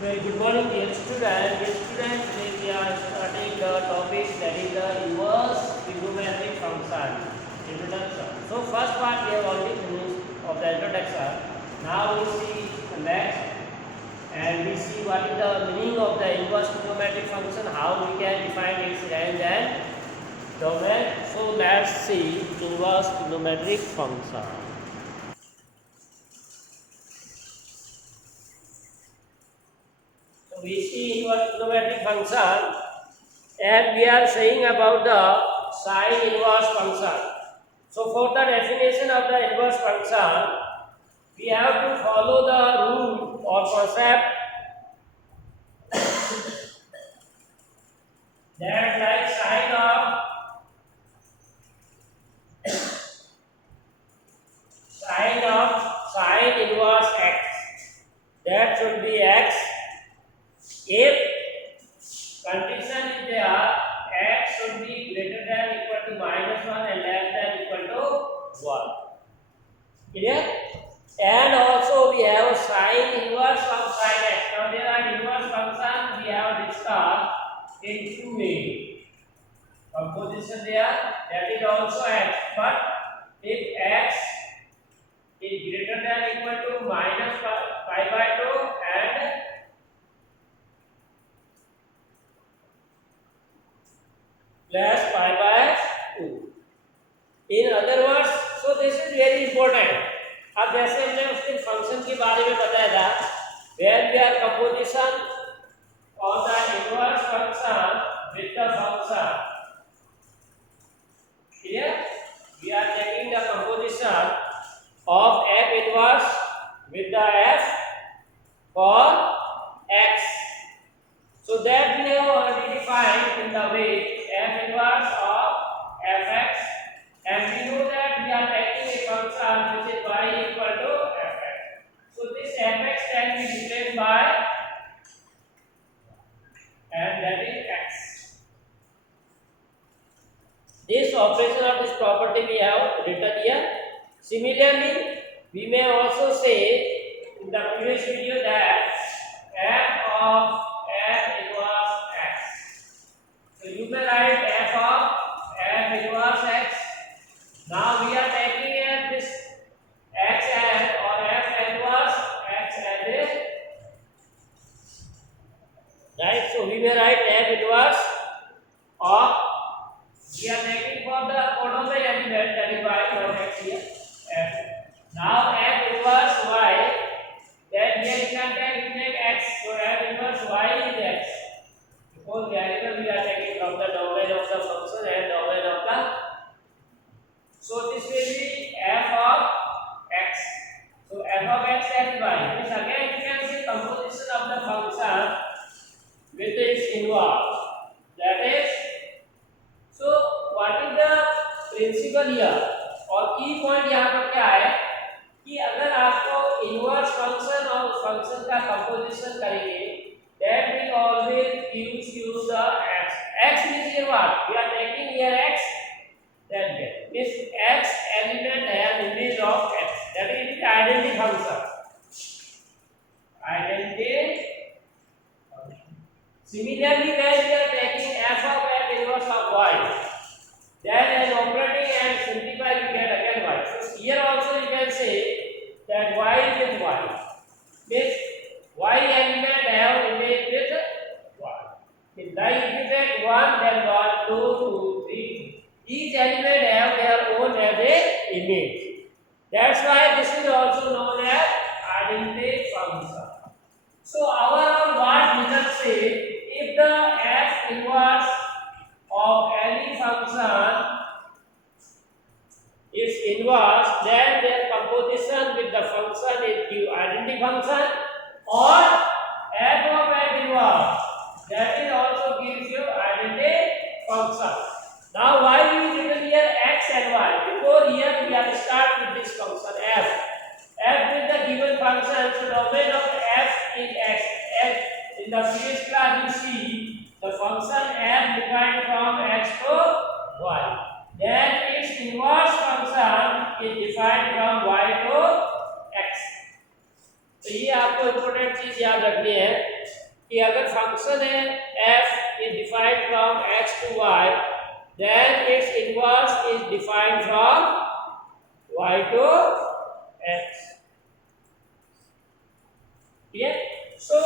Very good morning, dear student. Dear student, today we are starting the topic that is the inverse trigonometric function introduction. So first part we have already finished of the introduction. Now we see the next and we see what is the meaning of the inverse trigonometric function, how we can define its range and domain. So let's see inverse trigonometric function. We see inverse trigonometric function and we are saying about the sine inverse function. So for the definition of the inverse function, we have to follow the rule or concept that like sine inverse x, that should be x if condition is there, x should be greater than equal to -1 and less than equal to 1. Clear? And also we have a sine inverse of sine x. Now there are inverse functions we have discussed in two ways. Composition there, that is also x. But if x is greater than equal to -pi/2 and plus pi/2. In other words, so this is very important. अब जैसे हमने उसके function के बारे में बताया था, where we are composition of the inverse function with the function. Clear? We are taking the composition of f inverse with the f for x. So that we have already defined in the way f inverse of fx, and we know that we are taking a function which is y equal to fx. So this fx can be replaced by, and that is x. This operation of this property we have written here. Similarly, we may also say in the previous video that f of f inverse x. So you may write f of f inverse x. Now we are taking this x as or f inverse x as a, right. So we may write f inverse of, we are taking for the order element, that is y not x here f. Now f inverse y, then here you can take x. So f inverse y is x, because wherever we are taking from the domain of the function and domain of the, so this will be f of x. So f of x and y. This again you can see composition of the function with its inverse. That is, so what is the principle here और की point यहाँ पर क्या है कि अगर आपको inverse function और उस फंक्शन का कंपोजिशन करेंगे, that will always gives you the x. X means here what? We are taking here x. That this x element has image of x. That is the identity function. Identity. Similarly, when we are taking f of f inverse of y, then as operating and simplify we get again y. So here also you can say that y with y. Means y element have image with y. If y is at 1, then 1, 2, 2, 3. Each element have their own as a image. That's why this is also known as identity function. So our what result say, if the f inverse of any function is inverse, then their composition with the function is due identity function, or f of f inverse, that is also gives you identity function. Now why we written here x and y? Before here we have to start with this function f. F with the given function, so domain of f is x. F in the previous class we see the function f defined from x to y. Then its inverse function is defined from y to x. तो ये आपको important चीज याद रखनी है कि अगर function है f is defined from x to y, then its inverse is defined from y to x. Yeah. So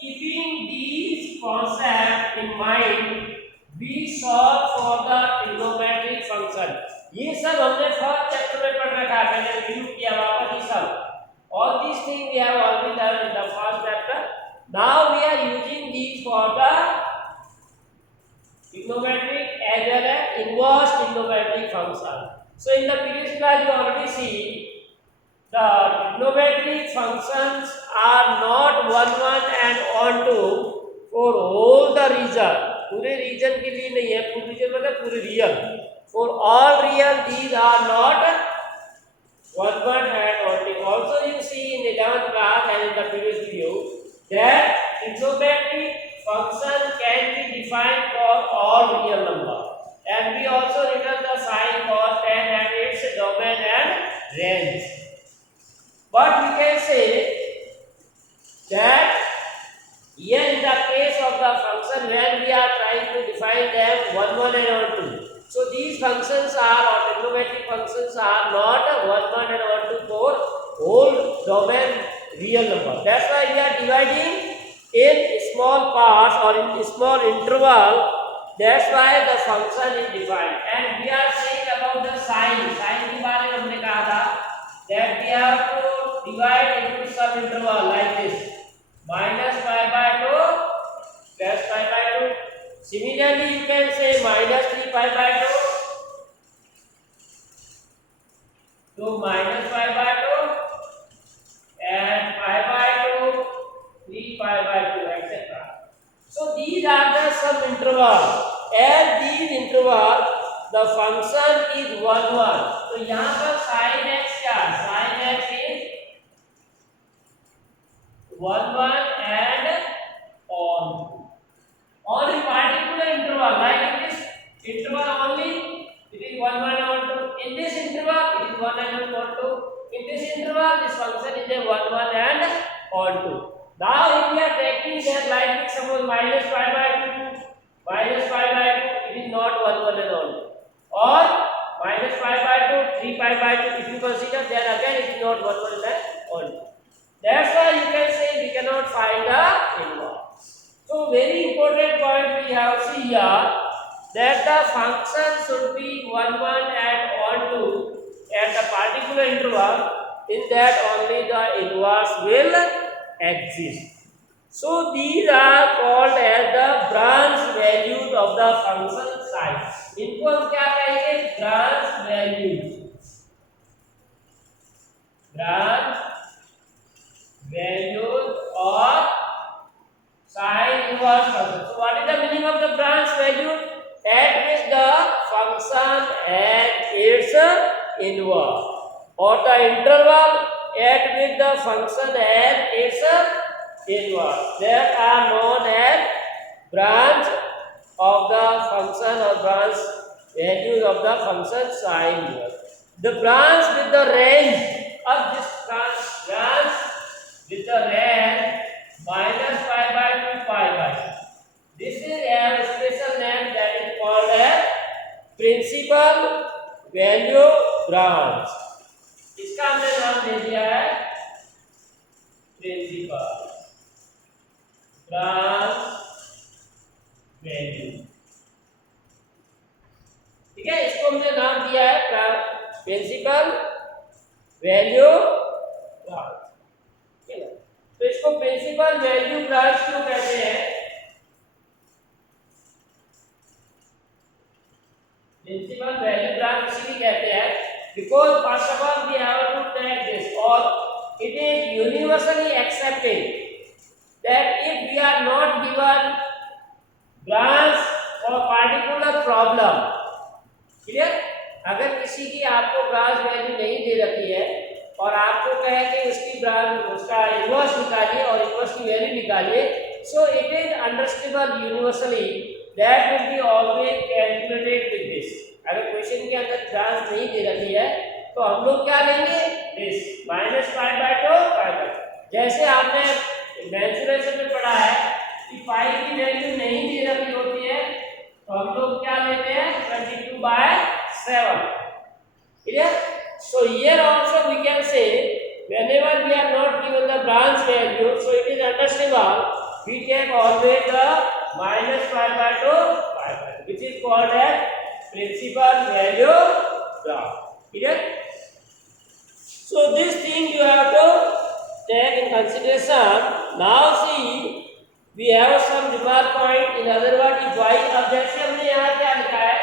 keeping these concepts in mind, we solve for the trigonometric function. ये सब हमने फर्स्ट चैप्टर में पढ़ रखा है, मैंने review किया वापस ये सब. All these things we have already done in the first chapter. Now we are using these for the trigonometric as well as inverse trigonometric function. So in the previous class you already see the trigonometric functions are not one and onto for all the region. पूरे region के लिए नहीं है, पूरे region मतलब पूरे real. For all real these are not one and only. Also you see in the 11th class and in the previous video that trigonometric function can be defined for all real number, and we also written the sign cos tan and its domain and range. But we can say that here in the case of the function when we are trying to define them 1 and 1 2, so these functions are, or trigonometric functions are not 1 and 1 2 for whole domain real number. That's why we are dividing in small parts or in small interval. That's why the function is defined. And we are saying about the sign. Sign के बारे में हमने कहा था that we have to divide into some interval like this: minus pi by 2 plus pi by 2. Similarly, you can say minus 3 pi by 2 to minus pi by 2 and pi by 2, 3 pi by 2, etc. So these are the some intervals. At these intervals, the function is 1 1. तो यहाँ पर sin x क्या? Sin x is 1 1 and on. On a particular interval, like in this interval only, it is 1 1 and 2. In this interval, it is 1 and 1 2. In this interval, this function is a 1 1 and 2. Now, if we are taking that like suppose minus pi by 2, minus pi by 2, it is not 1 1 and 1 2. Or minus pi by 2, 3 pi by 2, if you consider, then again it is not 1 1 and 1 2. That's why you can say we cannot find the inverse. So very important point we have see here that the function should be 1 1 and 1 2 at a particular interval. In that only the inverse will exist. So these are called as the branch values of the function psi. इनको हम क्या कहेंगे? branch values. Branch values of sine inverse function. So what is the meaning of the branch value? At which the function and its inverse, or the interval at which the function and its inverse, that are known as branch of the function or branch values of the function sine inverse. The branch with the range of this branch with the range minus pi by 2 pi by 2. This is a special name that is called as principal value branch. इसका हमने नाम दे दिया है principal branch value. ठीक है, इसको हमने नाम दिया है principal value branch. ठीक है, तो इसको प्रिंसिपल वैल्यू ब्रांच क्यों कहते हैं? प्रिंसिपल वैल्यू ब्रांच इसलिए कहते हैं because first of all we have to take this, or it is universally accepted that if we are not given branch for particular problem, clear? अगर किसी की आपको ब्रांच वैल्यू नहीं दे रखी है और आपको कहे कि उसकी ब्रांच उसका इनवर्स निकालिए और इनवर्स की वैल्यू निकालिए, so it is understandable universally that will be always calculated with this. अगर क्वेश्चन के अंदर ब्रांच नहीं दे रखी है तो हम लोग क्या लेंगे? This minus pi by 2 pi by 2. जैसे आपने मेंसुरेशन में पढ़ा है कि पाई की वैल्यू नहीं दी रखी होती है तो हम लोग क्या लेते हैं 22/7. clear? So here also we can say whenever we are not given the branch value, so it is understandable we take always the minus pi by 2 which is called as principal value branch. Clear? So this thing you have to take in consideration. Now see we have some remark point. In other words, if y, अब जैसे हमने यहाँ क्या लिखा है,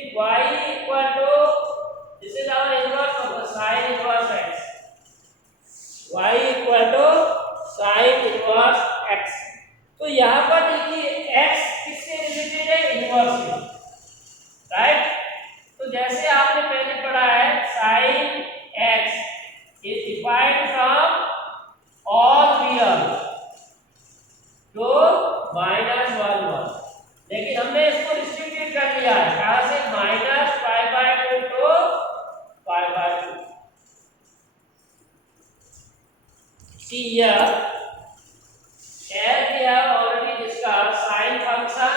if y equal to, this is our inverse of the sin inverse x, y equal to sin inverse x. तो यहाँ पर देखिए x किससे रिलेटेड है, इनवर्स से, राइट. तो जैसे आपने पहले पढ़ा है sin x is defined from all real तो -1 लेकिन हमने इसको रिस्ट्रिक्टेड कर दिया है, कहां से, -π/2 to π/2. See here, as we have already discussed, sin function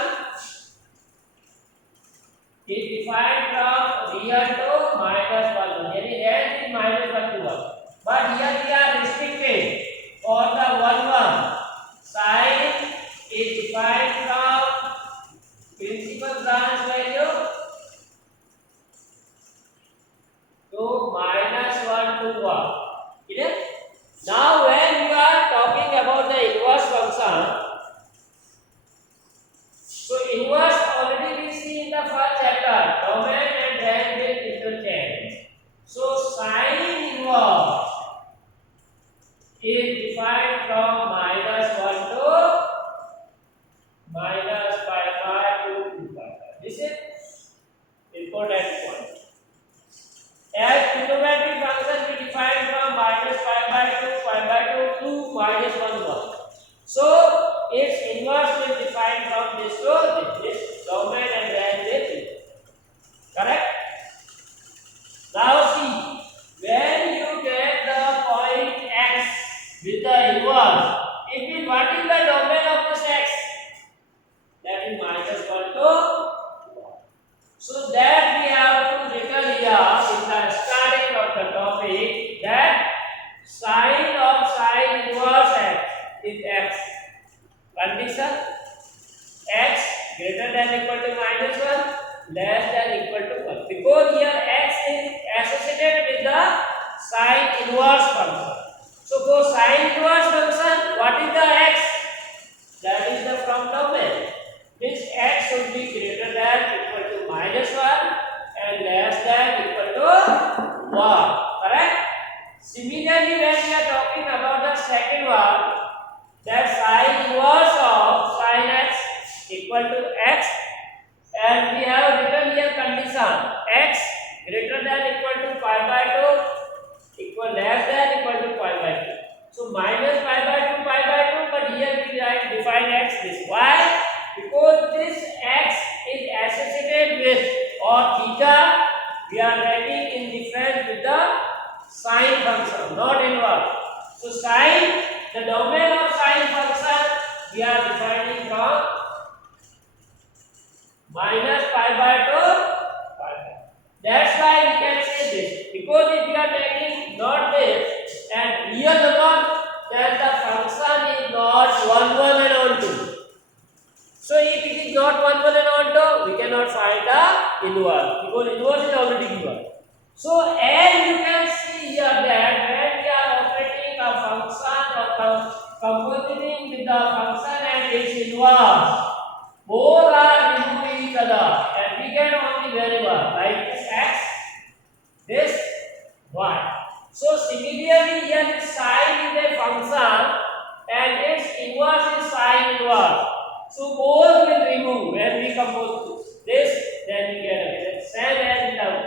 is defined from real to -1 यानी range is -1 to 1, but here we are restricted for the 1 sin is defined from principal branch value to -1 to 1. Clear? Now when you are talking about the inverse function, so inverse already we see in the first chapter, domain and range will interchange. So sin inverse is defined from -1 to -π/2 to π/2. This is important point. As trigonometric function we define from -π/2 π/2 to -1. So its inverse will define from this to this domain and range is correct. Now see, when you get the point x with the inverse, it means what is the domain of this x? That is -1 to 1. So that we have to written here in the starting of the topic that sin of sin inverse x is x. Condition x greater than equal to -1, less than equal to 1, because here x is associated with the sin inverse function. So for sin inverse function, what is the x? That is the from domain. This x should be greater than equal to -1 and less than equal to 1. Correct? Similarly, when we are talking about the second one, that sin inverse of sin x equal to x, and we have written here condition x greater than equal to π/2 equal less than equal to π/2. So -π/2 π/2, but here we define x this. Why? Because this x is associated with or theta we are writing in difference with the sin function, not inverse. So sin, the domain of sin function we are defining from -π/2 π/2. That's why we can say this, because if we are taking not this and real number, then the function is not 1 1 and on 2. So if it is not 1 1 and on 2, we cannot find the inverse, because inverse is already given. So as you can see here that when we are operating a function or compositing with the function and its inverse, both are removing each other and we get only variable like this x, this y. So similarly here this sin is a function and its inverse is sin inverse. So both will remove when we compose this, then we get the same as without.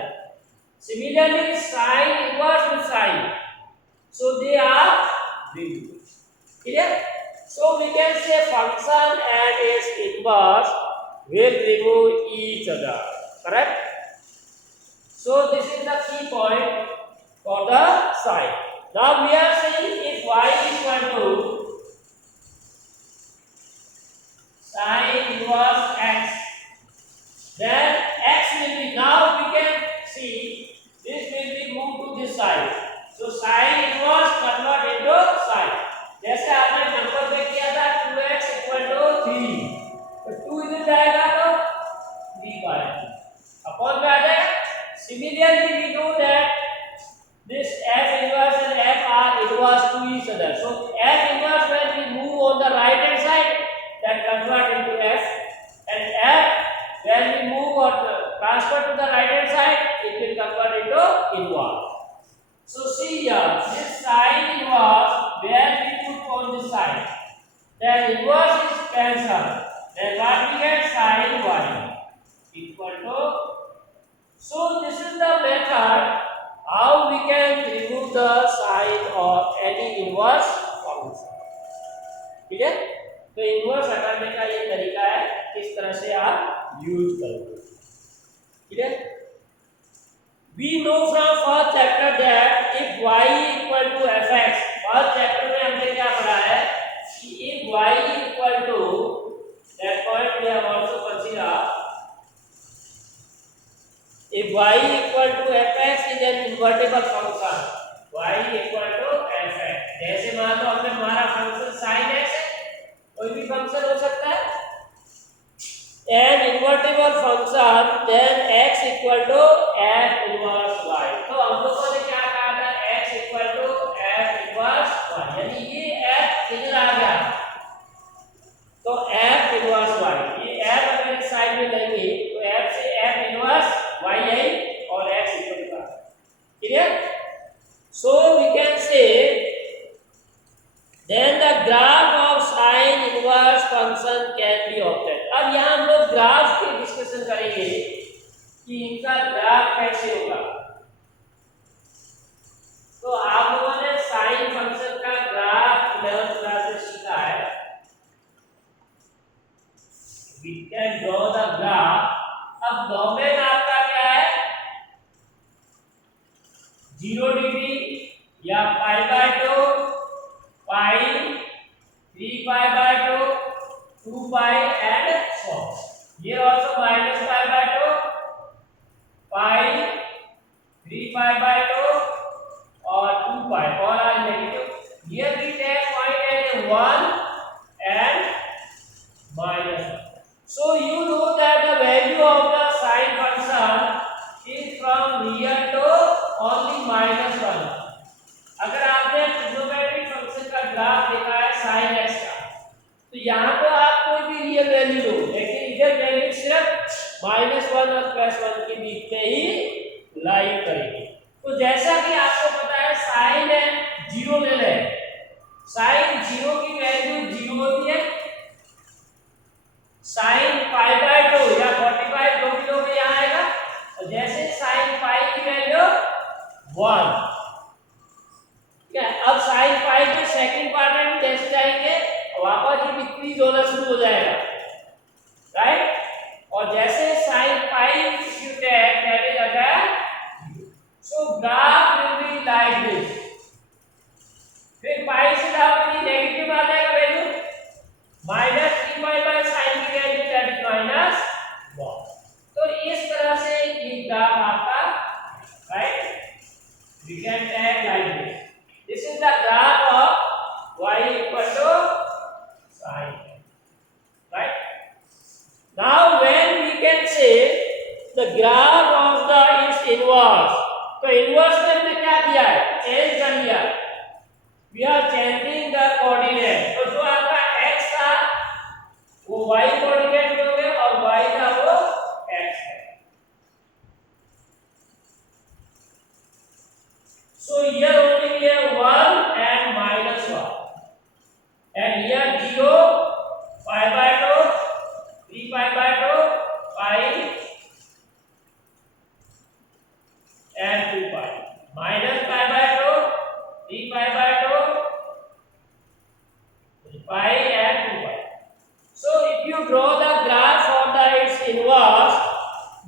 Similarly sin inverse with sin, so they are removed. Clear? So we can say function and its inverse will remove each other. Correct? So this is the key point for the sine. Now we are saying if y equal to sin inverse x, then x will be, now we can see this will be moved to this side. So sin inverse convert into sin. जैसे आपने number पे किया था 2x equal to 3, तो 2 इधर जाएगा तो 3 bye upon में आ जाएगा. Similarly we know that this f inverse and f are inverse to each other. So f inverse when we move on the right hand side, that convert into f, and f when we move or transfer to the right hand side, it will convert into inverse. So see here, this sin inverse where we put on this side, then inverse is cancelled. Then what we get, sin y equal to. So this is the method how we can remove the sign of any inverse function. ठीक है, तो inverse हटाने का ये तरीका है, किस तरह से आप यूज करोगे. ठीक है, we know from first chapter that if y equal to fx, first chapter में हमने क्या पढ़ा है कि if y equal to, that point we have also considered, if y equal to fx is an invertible function, y equal to fx, जैसे मान लो हमने हमारा फंक्शन sin x है, कोई भी फंक्शन हो सकता है, an invertible function, then x equal to f inverse y. तो हम लोगों ने क्या कहा था, x equal to f inverse y, यानी ये f इधर आ गया तो f inverse y, ये f अगर इस साइड में लेंगे तो f से f inverse y आई और x equal to clear. So we can say then the graph of sin inverse function can be obtained. अब यहाँ हम लोग ग्राफ की डिस्कशन करेंगे कि इनका ग्राफ कैसे होगा. तो आप लोगों ने sin फंक्शन का ग्राफ 11th क्लास में सीखा है. We can draw the graph. अब डोमेन आपका क्या है, 0 डिग्री या pi by 2, pi, 3 pi bye 2, 2 pi and so here also minus pi by 2, pi, 3 pi by 2 और 2 pi, all are negative. Here we take point as 1 and minus 1. So you know that the value of the sin function is from real to only minus 1. अगर आपने trigonometric function का graph देखा है sin x का, तो यहाँ पे आप कोई भी रियल वैल्यू लो, लेकिन इधर वैल्यू सिर्फ -1 और +1 के बीच में ही लाई करेगी. तो जैसा कि आपको पता है sin है 0 ले लें, sin 0 की वैल्यू 0 होती है, sin पाई बाय 2 या 45 2 किलो में यहाँ आएगा, और जैसे sin पाई की वैल्यू 1. ठीक है, अब sin पाई के सेकंड क्वाड्रेंट में जैसे जाएंगे वापस ये डिक्रीज होना शुरू हो जाएगा, राइट. और जैसे sin pi you take that is again, so graph will be like this. फिर पाई से डाउन की नेगेटिव आ जाएगा वैल्यू, -3 पाई बाय sin की वैल्यू दैट इज -1. तो इस तरह से ये ग्राफ आपका, right, we can take like this. This is the graph of y equal to sin, right? Now when we can say the graph of the its inverse, तो inverse में हमने क्या किया है, चेंज कर लिया, we are changing the coordinate. तो जो आपका x था वो y कोऑर्डिनेट में हो गया और y था वो x है. So here only we have 1 and -1, and here 0, pi by 2, 3 pi by 2, pi and 2 pi, minus pi by 2, 3 pi by 2, pi and 2 pi. So if you draw the graph of the its inverse,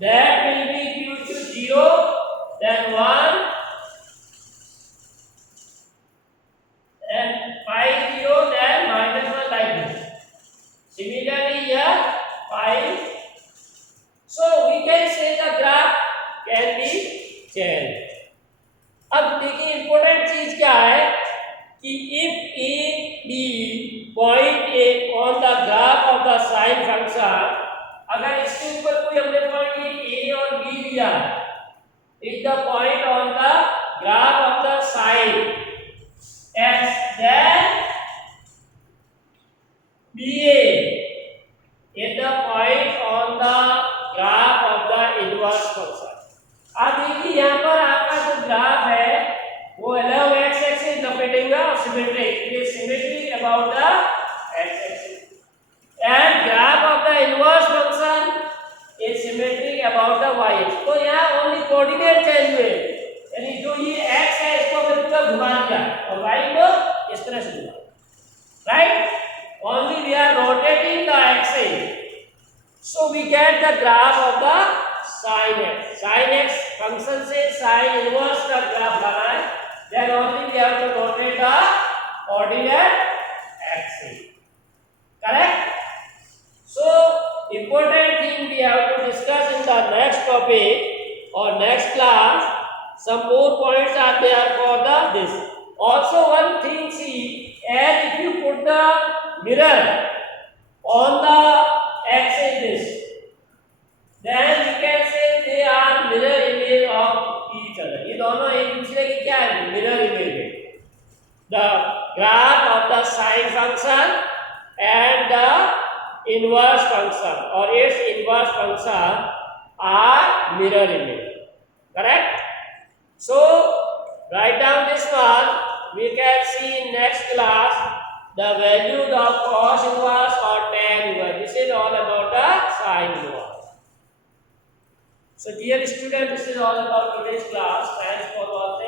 that will be equal to 0, then 1 अगर इसके ऊपर कोई हमने point A और B लिया, is the point on the graph of the sine x, then BA is the point on the graph of the inverse function. अब देखिए यहाँ पर आपका जो ग्राफ है वो along x axis लपेटेगा और सिमेट्रिक, ये symmetric about the x axis, and graph of the inverse function is symmetric about the y axis. तो यहाँ only कोऑर्डिनेट चेंज हुए, यानी जो ये x है इसको फिर पूरा घुमा दिया और y को इस तरह से घुमा, right? Only we are rotating the axis, so we get the graph of the sin x. Sin x function से sin inverse का ग्राफ लाना है, then only we have to rotate the coordinate axis. Correct? So important thing we have to discuss in the next topic or next class. Some more points are there for the this. Also one thing, see, as if you put the mirror on the axis, then you can say they are mirror image of each other. ये दोनों एक दूसरे की क्या है? Mirror image है. The graph of the sine function and the inverse function or its inverse function are mirror image. Correct? So write down this one. We can see in next class the values of cos inverse or tan inverse. This is all about the sine inverse. So dear student, this is all about today's class. Thanks for watching.